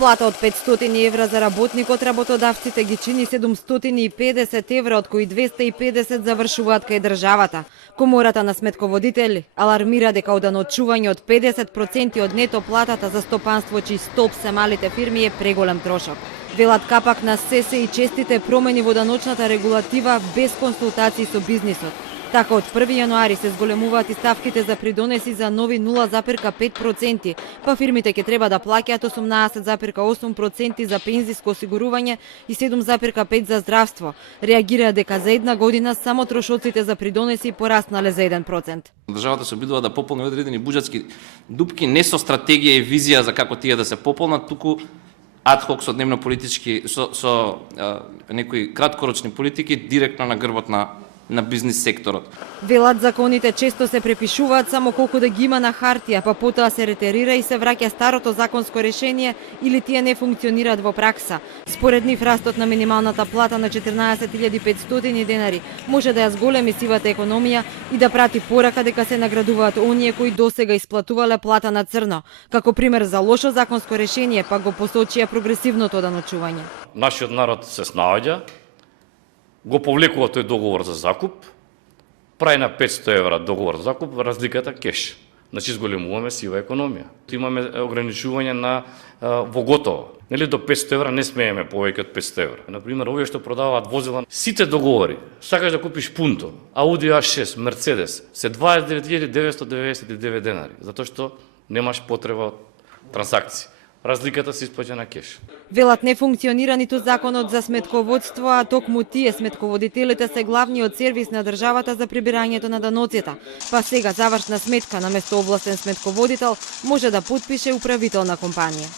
Плата од 500 евра за работникот, работодавците ги чини 750 евра, од кои 250 завршуваат кај државата. Комората на сметководители алармира дека оданочување од 50% од нето платата за стопанство чиј столб се малите фирми е преголем трошок. Велат капак на се и честите промени во даночната регулатива без консултации со бизнисот. Така од 1 јануари се зголемуваат и ставките за придонеси за нови 0,5%, па фирмите ќе треба да плаќаат 18,8% за пензиско осигурување и 7,5% за здравство. Реагира дека за една година само трошоците за придонеси пораснале за 1%. Државата се обидува да пополни одредени буџетски дупки не со стратегија и визија за како тие да се пополнат, туку адхок со дневно политички со некои краткорочни политики директно на грбот на бизнис секторот. Велат законите често се препишуваат само колку да ги има на хартија, па потоа се ретерира и се враќа старото законско решение или тие не функционираат во пракса. Според нив растот на минималната плата на 14.500 денари може да ја зголеми сивата економија и да прати порака дека се наградуваат оние кои досега исплатувале плата на црно. Како пример за лошо законско решение па го посочија прогресивното даночување. Нашиот народ се снаоѓа, го повлекува тој договор за закуп, прави на 500 евра договор за закуп, разликата кеш. Значи, зголемуваме сива економија. Имаме ограничување на во готово. Нели, до 500 евра не смееме повеќе од 500 евра. Например, овие што продаваат возила, сите договори, сакаш да купиш Пунто, Ауди А6, Мерцедес, се 29.999 денари, затоа што немаш потреба од трансакции. Разликата се исплаќа на кеш. Велат не функционира ниту законот за сметководство, а токму тие сметководителите се главниот сервис на државата за прибирањето на даноците. Па сега завршна сметка наместо областен сметководител може да потпише управител на компанија.